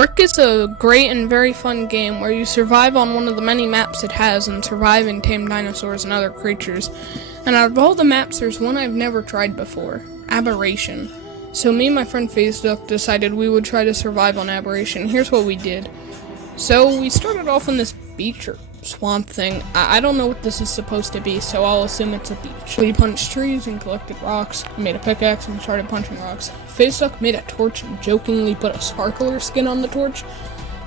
Ark is a great and very fun game where you survive on one of the many maps it has and survive and tame dinosaurs and other creatures. And out of all the maps, there's one I've never tried before, Aberration. So me and my friend fazeduck decided we would try to survive on Aberration. Here's what we did. So we started off on this beach or swamp thing. I don't know what this is supposed to be, so I'll assume it's a beach. We punched trees and collected rocks, made a pickaxe and started punching rocks. fazeduck made a torch and jokingly put a sparkler skin on the torch,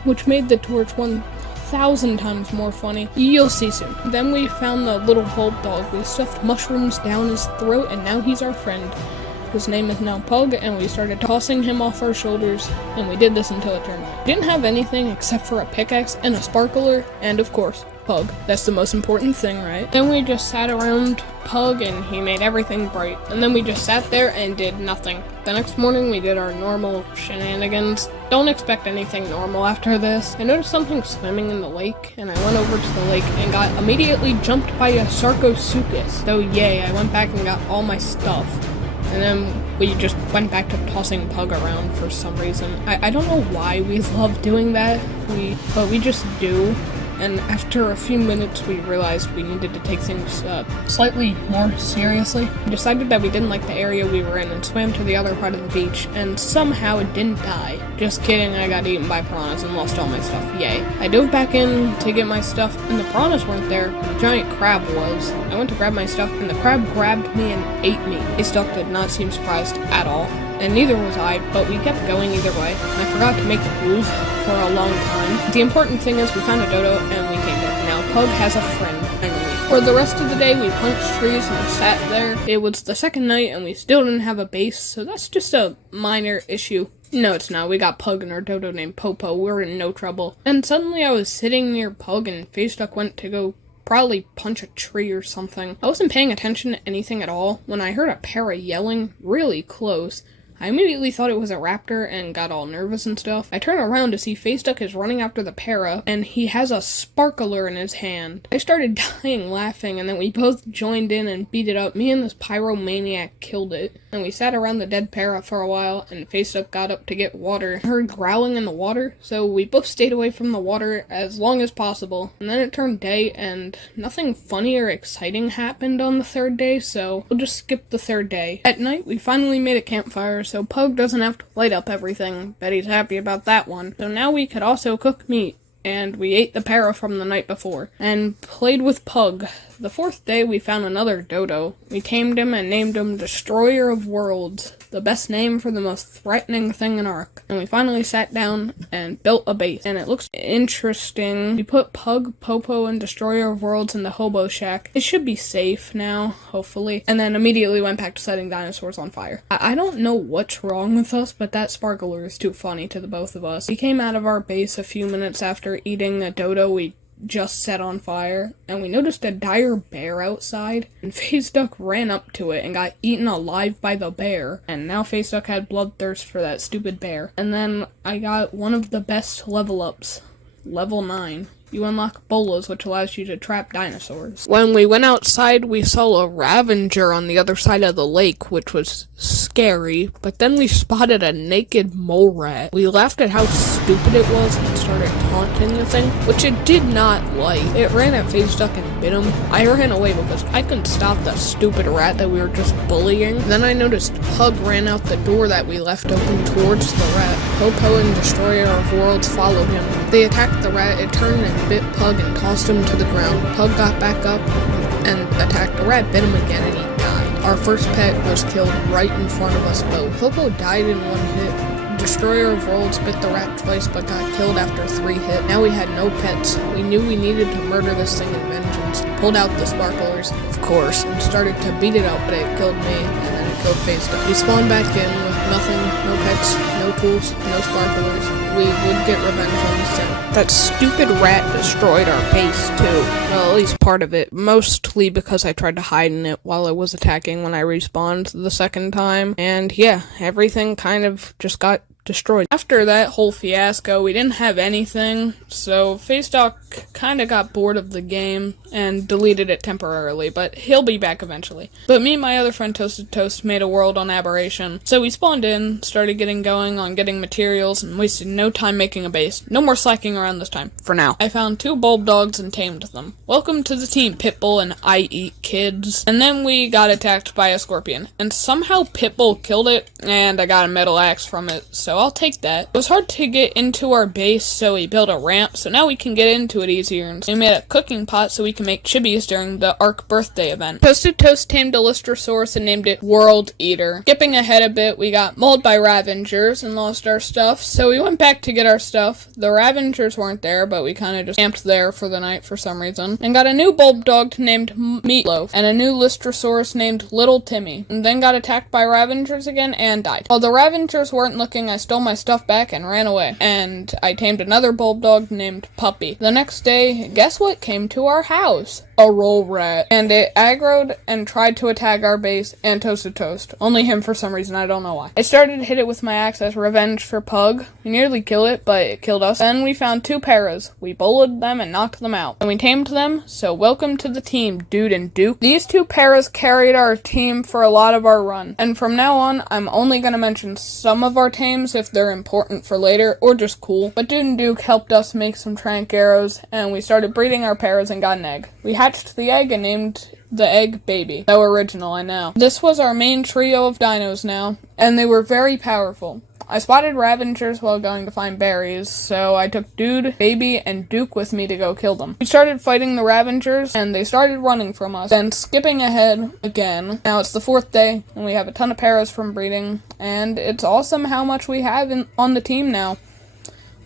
which made the torch 1,000 times more funny. You'll see soon. Then we found the little bulb dog. We stuffed mushrooms down his throat, and now he's our friend. His name is now Pug, and we started tossing him off our shoulders, and we did this until it turned. We didn't have anything except for a pickaxe and a sparkler, and of course, Pug. That's the most important thing, right? Then we just sat around Pug, and he made everything bright. And then we just sat there and did nothing. The next morning, we did our normal shenanigans. Don't expect anything normal after this. I noticed something swimming in the lake, and I went over to the lake and got immediately jumped by a sarcosuchus. So yay, I went back and got all my stuff. And then we just went back to tossing Pug around for some reason. I don't know why we love doing that, but we just do. And after a few minutes, we realized we needed to take things slightly more seriously. We decided that we didn't like the area we were in and swam to the other part of the beach, and somehow it didn't die. Just kidding, I got eaten by piranhas and lost all my stuff, yay. I dove back in to get my stuff, and the piranhas weren't there, the giant crab was. I went to grab my stuff, and the crab grabbed me and ate me. fazeduck did not seem surprised at all, and neither was I, but we kept going either way. I forgot to make the move for a long time. The important thing is we found a dodo and we tamed it. Now Pug has a friend, finally. For the rest of the day, we punched trees and sat there. It was the second night and we still didn't have a base, so that's just a minor issue. No, it's not. We got Pug and our dodo named Popo. We're in no trouble. And suddenly I was sitting near Pug and fazeduck went to go probably punch a tree or something. I wasn't paying attention to anything at all when I heard a para yelling really close. I immediately thought it was a raptor and got all nervous and stuff. I turn around to see fazeduck is running after the para, and he has a sparkler in his hand. I started dying laughing, and then we both joined in and beat it up. Me and this pyromaniac killed it, and we sat around the dead para for a while, and fazeduck got up to get water. I heard growling in the water, so we both stayed away from the water as long as possible. And then it turned day, and nothing funny or exciting happened on the third day, so we'll just skip the third day. At night, we finally made a campfire, so Pug doesn't have to light up everything. Betty's happy about that one. So now we could also cook meat, and we ate the para from the night before, and played with Pug. The fourth day, we found another dodo. We tamed him and named him Destroyer of Worlds, the best name for the most threatening thing in Ark. And we finally sat down and built a base, and it looks interesting. We put Pug, Popo, and Destroyer of Worlds in the hobo shack. It should be safe now, hopefully. And then immediately went back to setting dinosaurs on fire. I don't know what's wrong with us, but that sparkler is too funny to the both of us. We came out of our base a few minutes after eating a dodo we just set on fire, and we noticed a dire bear outside, and fazeduck ran up to it and got eaten alive by the bear, and now fazeduck had bloodthirst for that stupid bear. And then I got one of the best level ups, level 9. You unlock bolas, which allows you to trap dinosaurs. When we went outside, we saw a Ravager on the other side of the lake, which was scary, but then we spotted a naked mole rat. We laughed at how stupid it was and started taunting the thing, which it did not like. It ran at fazeduck and bit him. I ran away because I couldn't stop the stupid rat that we were just bullying. Then I noticed Pug ran out the door that we left open towards the rat. Popo and Destroyer of Worlds followed him. They attacked the rat, it turned and bit Pug and tossed him to the ground. Pug got back up and attacked the rat, bit him again, and he died. Our first pet was killed right in front of us both. Popo died in one hit. Destroyer of Worlds bit the rat twice but got killed after 3 hits. Now we had no pets. We knew we needed to murder this thing in vengeance. Pulled out the sparklers, of course, and started to beat it up, but it killed me, and then it killed fazeduck. We spawned back in with nothing, no pets, no tools, no sparklers. We would get revenge on this thing. That stupid rat destroyed our base too. Well, at least part of it. Mostly because I tried to hide in it while it was attacking when I respawned the second time. And yeah, everything kind of just got destroyed. After that whole fiasco, we didn't have anything, so fazeduck kinda got bored of the game and deleted it temporarily, but he'll be back eventually. But me and my other friend Toasted Toast made a world on Aberration, so we spawned in, started getting going on getting materials, and wasted no time making a base. No more slacking around this time, for now. I found 2 bulb dogs and tamed them. Welcome to the team, Pitbull and I Eat Kids. And then we got attacked by a scorpion, and somehow Pitbull killed it, and I got a metal axe from it, so I'll take that. It was hard to get into our base, so we built a ramp, so now we can get into it easier, and we made a cooking pot so we can make chibis during the Ark birthday event. Toasted Toast tamed a Lystrosaurus and named it World Eater. Skipping ahead a bit, we got mauled by Ravengers and lost our stuff, so we went back to get our stuff. The Ravengers weren't there, but we kinda just camped there for the night for some reason, and got a new bulb dog named Meatloaf, and a new Lystrosaurus named Little Timmy, and then got attacked by Ravengers again and died. While the Ravengers weren't looking, I stole my stuff back and ran away, and I tamed another bulb dog named Puppy. The next day, guess what came to our house? A roll rat, and it aggroed and tried to attack our base and Toasted Toast. Only him for some reason, I don't know why. I started to hit it with my axe as revenge for Pug. We nearly killed it, but it killed us. Then we found 2 paras. We bullied them and knocked them out. And we tamed them, so welcome to the team, Dude and Duke. These 2 paras carried our team for a lot of our run, and from now on, I'm only gonna mention some of our tames if they're important for later, or just cool. But Dude and Duke helped us make some trank arrows, and we started breeding our paras and got an egg. We hatched the egg and named the egg Baby. So original, I know. This was our main trio of dinos now, and they were very powerful. I spotted Ravengers while going to find berries, so I took Dude, Baby, and Duke with me to go kill them. We started fighting the Ravengers, and they started running from us. Then skipping ahead again, now it's the 4th day, and we have a ton of paras from breeding, and it's awesome how much we have on the team now.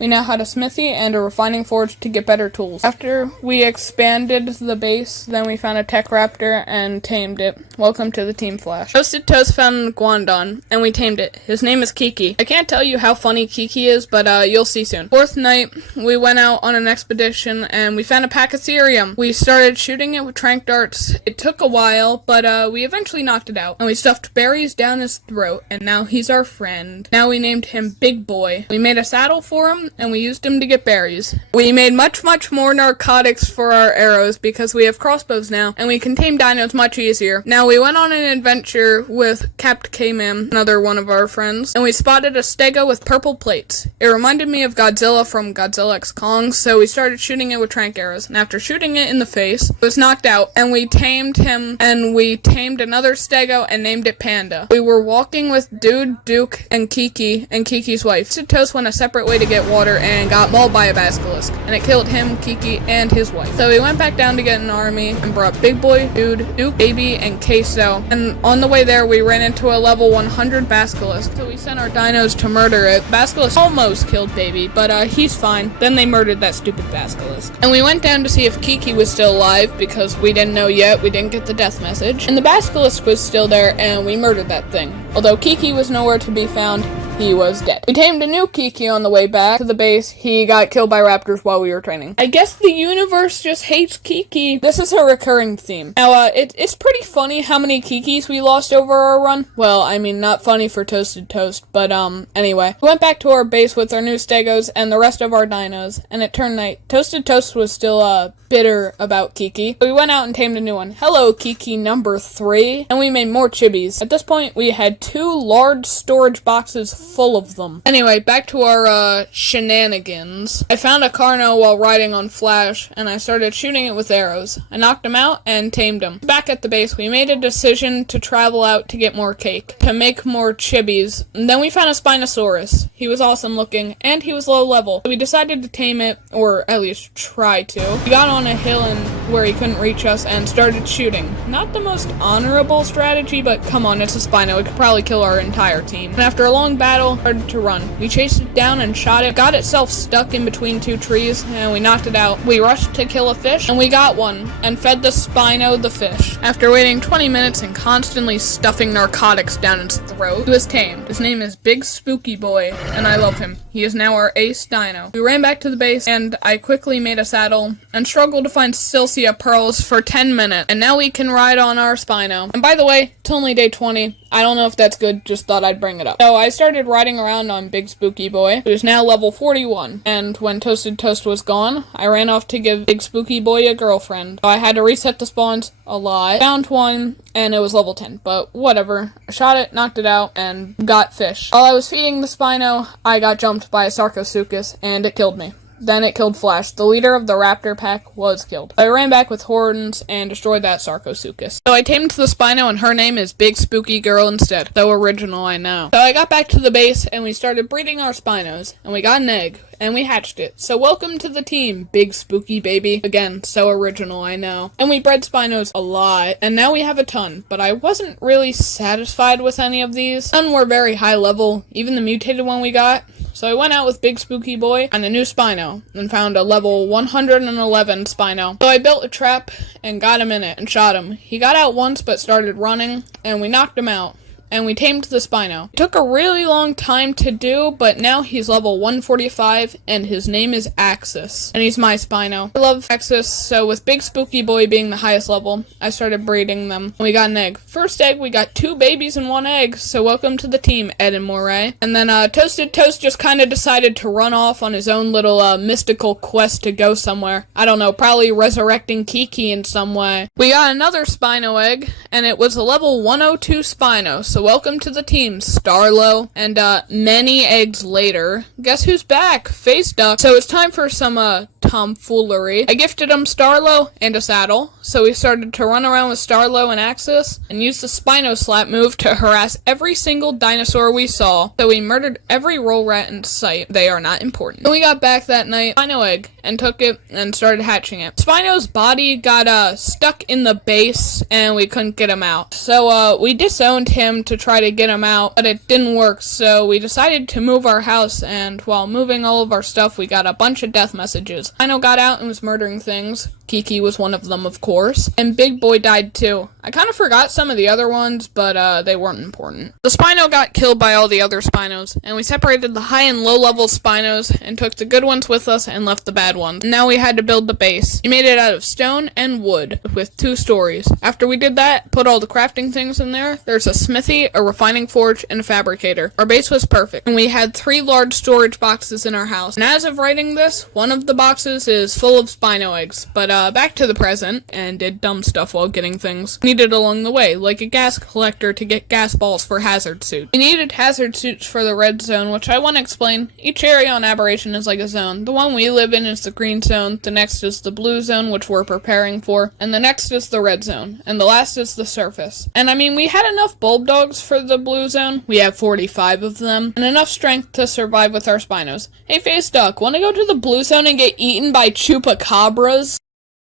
We now had a smithy and a refining forge to get better tools. After we expanded the base, then we found a tech raptor and tamed it. Welcome to the Team Flash. Toasted Toast found an iguanodon, and we tamed it. His name is Kiki. I can't tell you how funny Kiki is, but you'll see soon. 4th night, we went out on an expedition, and we found a Pachytherium. We started shooting it with trank darts. It took a while, but we eventually knocked it out. And we stuffed berries down his throat, and now he's our friend. Now we named him Big Boy. We made a saddle for him, and we used him to get berries. We made much more narcotics for our arrows because we have crossbows now, and we can tame dinos much easier. Now we went on an adventure with Capt K-Man, another one of our friends, and we spotted a stego with purple plates. It reminded me of Godzilla from Godzilla x Kong, so we started shooting it with trank arrows, and after shooting it in the face, it was knocked out, and we tamed him, and we tamed another stego and named it Panda. We were walking with Dude, Duke, and Kiki, and Kiki's wife. Toasted Toast went a separate way to get water and got mauled by a basilisk, and it killed him, Kiki, and his wife. So we went back down to get an army and brought Big Boy, Dude, Duke, Baby, and Queso, and on the way there we ran into a level 100 basilisk, so we sent our dinos to murder it. Basilisk almost killed Baby, but he's fine. Then they murdered that stupid basilisk. And we went down to see if Kiki was still alive, because we didn't know yet, we didn't get the death message, and the basilisk was still there, and we murdered that thing. Although Kiki was nowhere to be found, he was dead. We tamed a new Kiki on the way back to the base. He got killed by raptors while we were training. I guess the universe just hates Kiki. This is a recurring theme. Now, it's pretty funny how many Kikis we lost over our run. Well, I mean, not funny for Toasted Toast, but anyway. We went back to our base with our new stegos and the rest of our dinos, and it turned night. Toasted Toast was still, bitter about Kiki. We went out and tamed a new one. Hello, Kiki number 3. And we made more chibis. At this point, we had 2 large storage boxes full of them. Anyway, back to our, shenanigans. I found a Carno while riding on Flash, and I started shooting it with arrows. I knocked him out and tamed him. Back at the base, we made a decision to travel out to get more cake, to make more chibis. And then we found a Spinosaurus. He was awesome looking, and he was low level. So we decided to tame it, or at least try to. We got on a hill where he couldn't reach us and started shooting. Not the most honorable strategy, but come on, it's a Spino. It could probably kill our entire team. And after a long battle, it started to run. We chased it down and shot it, got itself stuck in between 2 trees, and we knocked it out. We rushed to kill a fish, and we got one, and fed the Spino the fish. After waiting 20 minutes and constantly stuffing narcotics down its throat, he was tamed. His name is Big Spooky Boy, and I love him. He is now our ace dino. We ran back to the base, and I quickly made a saddle, and struggled to find Silcia pearls for 10 minutes, and now we can ride on our Spino. And by the way, it's only day 20. I don't know if that's good, just thought I'd bring it up. So I started riding around on Big Spooky Boy, who's now level 41. And when Toasted Toast was gone, I ran off to give Big Spooky Boy a girlfriend. So I had to reset the spawns a lot. Found one, and it was level 10, but whatever. I shot it, knocked it out, and got fish. While I was feeding the Spino, I got jumped by a Sarcosuchus, and it killed me. Then it killed Flash. The leader of the raptor pack was killed. I ran back with Horns and destroyed that Sarcosuchus. So I tamed the Spino, and her name is Big Spooky Girl instead. So original, I know. So I got back to the base, and we started breeding our Spinos, and we got an egg, and we hatched it. So welcome to the team, Big Spooky Baby. Again, so original, I know. And we bred Spinos a lot, and now we have a ton, but I wasn't really satisfied with any of these. None were very high level, even the mutated one we got. So I went out with Big Spooky Boy on a new Spino and found a level 111 Spino. So I built a trap and got him in it and shot him. He got out once but started running, and we knocked him out. And we tamed the Spino. It took a really long time to do, but now he's level 145, and his name is Axis. And he's my Spino. I love Axis, so with Big Spooky Boy being the highest level, I started breeding them. And we got an egg. First egg, we got 2 babies and 1 egg, so welcome to the team, Ed and Moray. And then Toasted Toast just kind of decided to run off on his own little mystical quest to go somewhere. I don't know, probably resurrecting Kiki in some way. We got another Spino egg, and it was a level 102 Spino, so welcome to the team, Starlo. And many eggs later, guess who's back? Fazeduck. So it's time for some tomfoolery. I gifted him Starlo and a saddle, so we started to run around with Starlo and Axis and use the Spino slap move to harass every single dinosaur we saw. So we murdered every roll rat in sight. They are not important. When we got back that night, Spino egg, and took it and started hatching it. Spino's body got stuck in the base and we couldn't get him out. So we disowned him to try to get him out, but it didn't work, so we decided to move our house, and while moving all of our stuff, we got a bunch of death messages. Spino got out and was murdering things. Kiki was one of them, of course. And Big Boy died too. I kind of forgot some of the other ones, but they weren't important. The Spino got killed by all the other Spinos, and we separated the high and low level Spinos and took the good ones with us and left the bad ones. And now we had to build the base. We made it out of stone and wood with 2 stories. After we did that, put all the crafting things in there. There's a smithy, a refining forge, and a fabricator. Our base was perfect, and we had 3 large storage boxes in our house. And as of writing this, one of the boxes is full of Spino eggs, but back to the present, and did dumb stuff while getting things needed along the way, like a gas collector to get gas balls for hazard suits. We needed hazard suits for the red zone, which I want to explain. Each area on Aberration is like a zone. The one we live in is the green zone, the next is the blue zone, which we're preparing for, and the next is the red zone, and the last is the surface. And I mean, we had enough bulb dogs for the blue zone. We have 45 of them, and enough strength to survive with our Spinos. Hey, Fazeduck, wanna go to the blue zone and get eaten by chupacabras?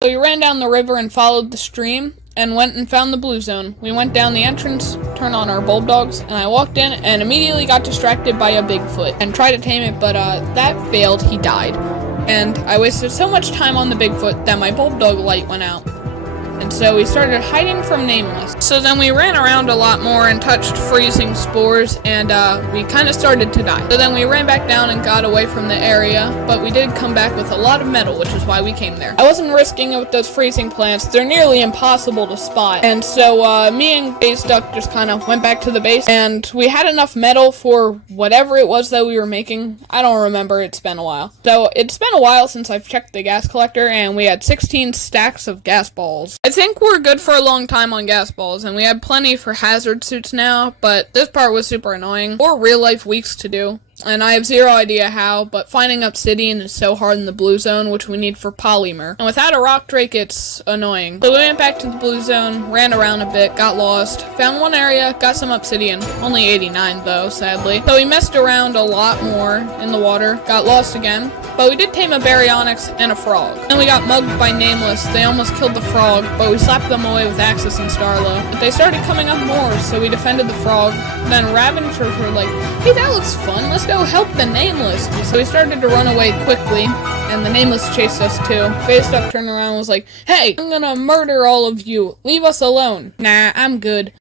So we ran down the river and followed the stream, and went and found the blue zone. We went down the entrance, turned on our bulb dogs, and I walked in and immediately got distracted by a Bigfoot and tried to tame it, but that failed. He died. And I wasted so much time on the Bigfoot that my bulb dog light went out. And so we started hiding from Nameless. So then we ran around a lot more and touched freezing spores, and we kind of started to die. So then we ran back down and got away from the area, but we did come back with a lot of metal, which is why we came there. I wasn't risking it with those freezing plants. They're nearly impossible to spot. And so me and Fazeduck just kind of went back to the base, and we had enough metal for whatever it was that we were making. I don't remember. It's been a while. So it's been a while since I've checked the gas collector, and we had 16 stacks of gas balls. I think we're good for a long time on gas balls, and we have plenty for hazard suits now, but this part was super annoying, or real life weeks to do. And I have zero idea how, but finding obsidian is so hard in the blue zone, which we need for polymer. And without a rock drake, it's annoying. So we went back to the blue zone, ran around a bit, got lost, found one area, got some obsidian. Only 89 though, sadly. So we messed around a lot more in the water, got lost again. But we did tame a baryonyx and a frog. Then we got mugged by Nameless. They almost killed the frog, but we slapped them away with Axis and Starlo. But they started coming up more, so we defended the frog. Then Ravagers were like, hey, that looks fun, let's go help the Nameless. So we started to run away quickly, and the Nameless chased us too. Fazeduck turned around and was like, hey, I'm gonna murder all of you. Leave us alone. Nah, I'm good.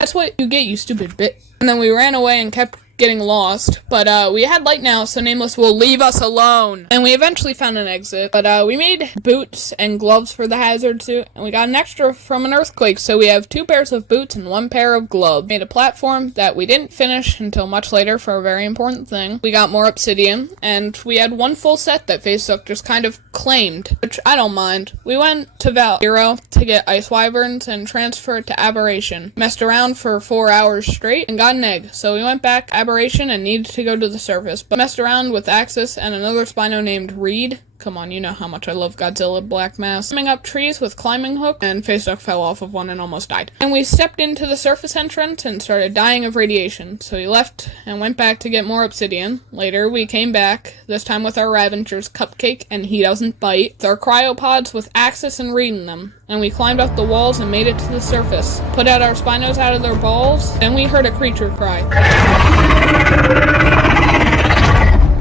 That's what you get, you stupid bit. And then we ran away and kept getting lost, but we had light now, so Nameless will leave us alone. And we eventually found an exit, but we made boots and gloves for the hazard suit, and we got an extra from an earthquake, so we have 2 pairs of boots and 1 pair of gloves. Made a platform that we didn't finish until much later for a very important thing. We got more obsidian, and we had 1 full set that fazeduck just kind of claimed, which I don't mind. We went to valegro to get ice wyverns and transferred to Aberration. Messed around for 4 hours straight and got an egg, so we went back Aberration and needed to go to the surface, but messed around with Axis and another Spino named Reed. Come on, you know how much I love Godzilla Black Mass. Climbing up trees with climbing hook, and fazeduck fell off of one and almost died. And we stepped into the surface entrance and started dying of radiation, so we left and went back to get more obsidian. Later, we came back, this time with our Ravengers Cupcake and He Doesn't Bite, with our cryopods with Axis and Reed in them. And we climbed up the walls and made it to the surface. Put out our Spinos out of their balls, then we heard a creature cry.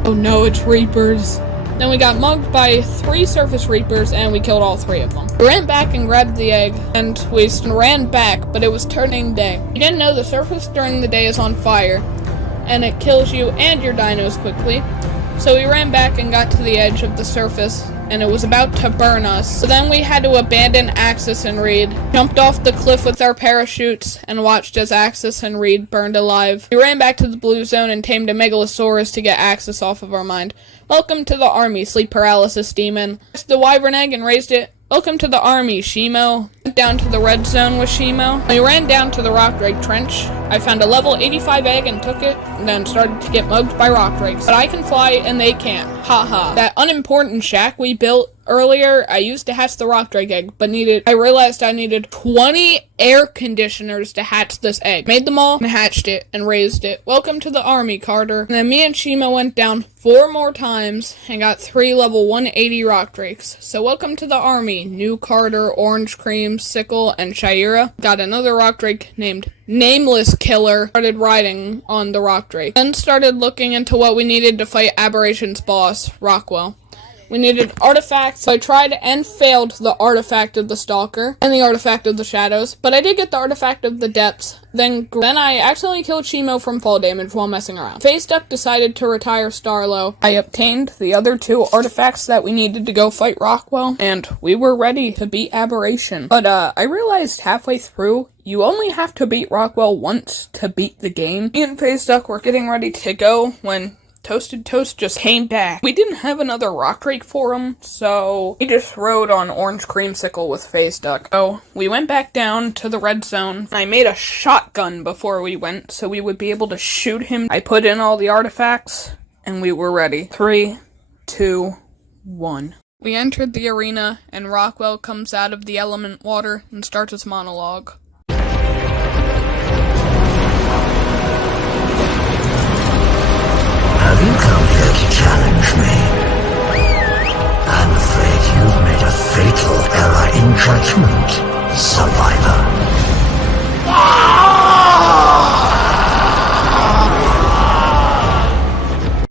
Oh no, it's Reapers. Then we got mugged by 3 surface Reapers, and we killed all 3 of them. We ran back and grabbed the egg, and we ran back, but it was turning day. You didn't know the surface during the day is on fire, and it kills you and your dinos quickly. So we ran back and got to the edge of the surface, and it was about to burn us. So then we had to abandon Axis and Reed, jumped off the cliff with our parachutes, and watched as Axis and Reed burned alive. We ran back to the blue zone and tamed a Megalosaurus to get Axis off of our mind. Welcome to the army, sleep paralysis demon. Took the wyvern egg and raised it. Welcome to the army, Shimo. Went down to the red zone with Shimo. We ran down to the rock drake trench. I found a level 85 egg and took it, and then started to get mugged by rock drakes. But I can fly and they can't. Haha. That unimportant shack we built earlier, I used to hatch the rock drake egg, but I realized I needed 20 air conditioners to hatch this egg. Made them all and hatched it and raised it. Welcome to the army, Carter. And then me and Shimo went down 4 more times and got 3 level 180 rock drakes. So welcome to the army, new Carter, Orange Cream, Sickle, and Shayera. Got another rock drake named Nameless Killer. Started riding on the rock drake. Then started looking into what we needed to fight Aberration's boss, Rockwell. We needed artifacts, so I tried and failed the artifact of the Stalker and the artifact of the Shadows, but I did get the artifact of the Depths. Then I accidentally killed Shimo from fall damage while messing around. fazeduck decided to retire Starlo. I obtained the other 2 artifacts that we needed to go fight Rockwell, and we were ready to beat Aberration. But I realized halfway through, you only have to beat Rockwell once to beat the game. Me and fazeduck were getting ready to go when Toasted Toast just came back. We didn't have another rock drake for him, so we just rode on Orange Creamsicle with fazeduck. So we went back down to the red zone. I made a shotgun before we went, so we would be able to shoot him. I put in all the artifacts, and we were ready. 3, 2, 1. We entered the arena, and Rockwell comes out of the element water and starts his monologue. Have you come here to challenge me? I'm afraid you've made a fatal error in judgment, survivor.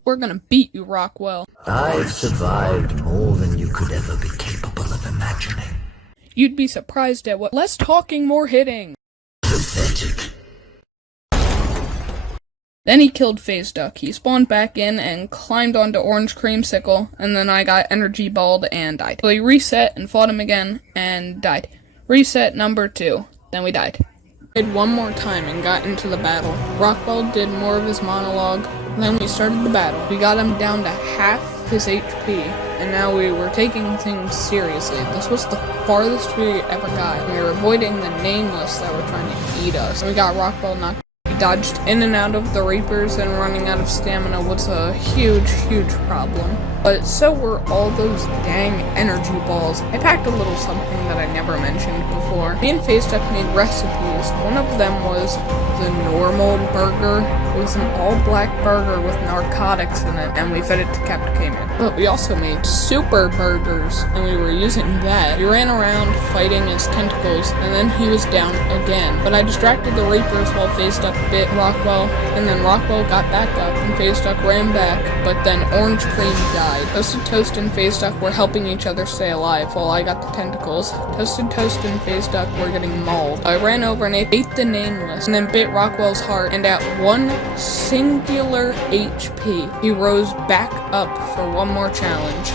We're gonna beat you, Rockwell. I've survived more than you could ever be capable of imagining. You'd be surprised at what less talking, more hitting. Pathetic. Then he killed fazeduck. He spawned back in and climbed onto Orange Creamsicle, and then I got energy balled and died. So he reset and fought him again and died. Reset number 2. Then we died. Did one more time and got into the battle. Rockwell did more of his monologue. Then we started the battle. We got him down to half his HP, and now we were taking things seriously. This was the farthest we ever got. We were avoiding the Nameless that were trying to eat us. And we got Rockwell knocked. Dodged in and out of the Reapers, and running out of stamina was a huge problem. But so were all those dang energy balls. I packed a little something that I never mentioned before. Me and fazeduck made recipes. One of them was the normal burger. It was an all-black burger with narcotics in it, and we fed it to Captain Cayman. But we also made super burgers, and we were using that. We ran around fighting his tentacles, and then he was down again. But I distracted the Reapers while fazeduck bit Rockwell, and then Rockwell got back up, and fazeduck ran back, but then Orange Cream died. Toasted Toast and fazeduck were helping each other stay alive, while I got the tentacles. Toasted Toast and fazeduck were getting mauled. I ran over and ate the Nameless, and then bit Rockwell's heart, and at one singular HP, he rose back up for one more challenge.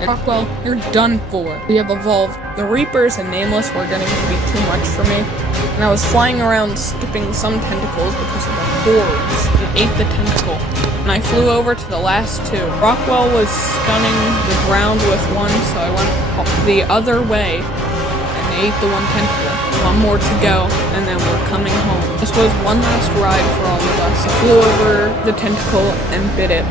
And Rockwell, you're done for. We have evolved. The Reapers and Nameless were getting to be too much for me, and I was flying around skipping some tentacles because of the hordes, and ate the tentacle. And I flew over to the last two. Rockwell was stunning the ground with one, so I went the other way and ate the one tentacle. One more to go, and then we're coming home. This was one last ride for all of us. I flew over the tentacle and bit it.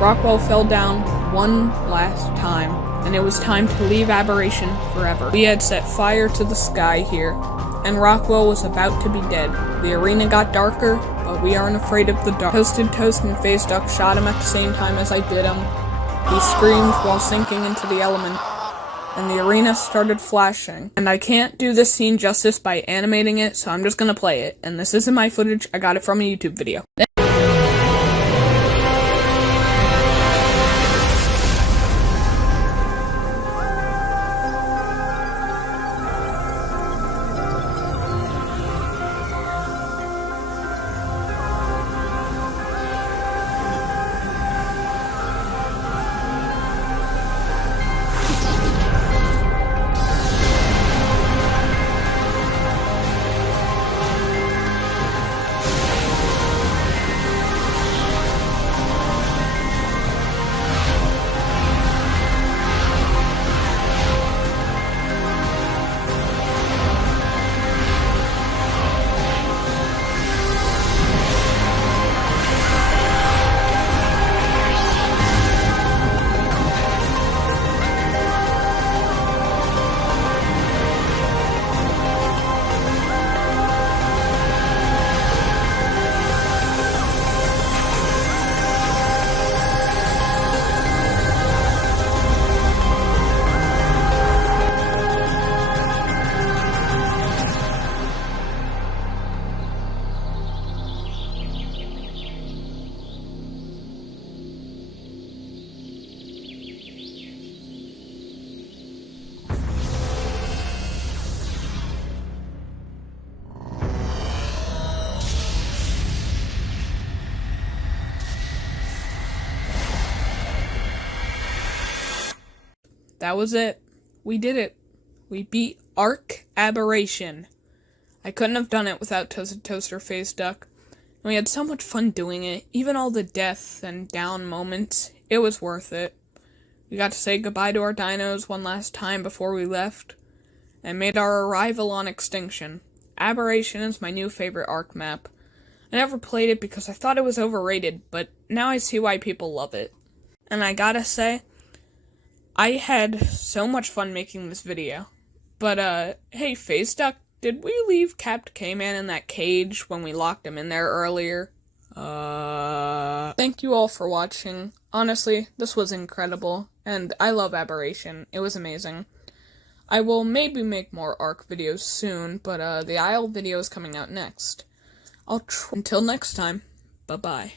Rockwell fell down one last time, and it was time to leave Aberration forever. We had set fire to the sky here, and Rockwell was about to be dead. The arena got darker, but we aren't afraid of the dark. Toasted Toast and fazeduck shot him at the same time as I did him. He screamed while sinking into the element, and the arena started flashing. And I can't do this scene justice by animating it, so I'm just gonna play it. And this isn't my footage, I got it from a YouTube video. That was it. We did it. We beat Ark Aberration. I couldn't have done it without Toasted Toast or fazeduck. And we had so much fun doing it. Even all the death and down moments. It was worth it. We got to say goodbye to our dinos one last time before we left, and made our arrival on Extinction. Aberration is my new favorite Ark map. I never played it because I thought it was overrated, but now I see why people love it. And I gotta say, I had so much fun making this video. But, hey, fazeduck, did we leave Capt K-Man in that cage when we locked him in there earlier? Thank you all for watching. Honestly, this was incredible, and I love Aberration. It was amazing. I will maybe make more Ark videos soon, but, the Isle video is coming out next. Until next time, bye-bye.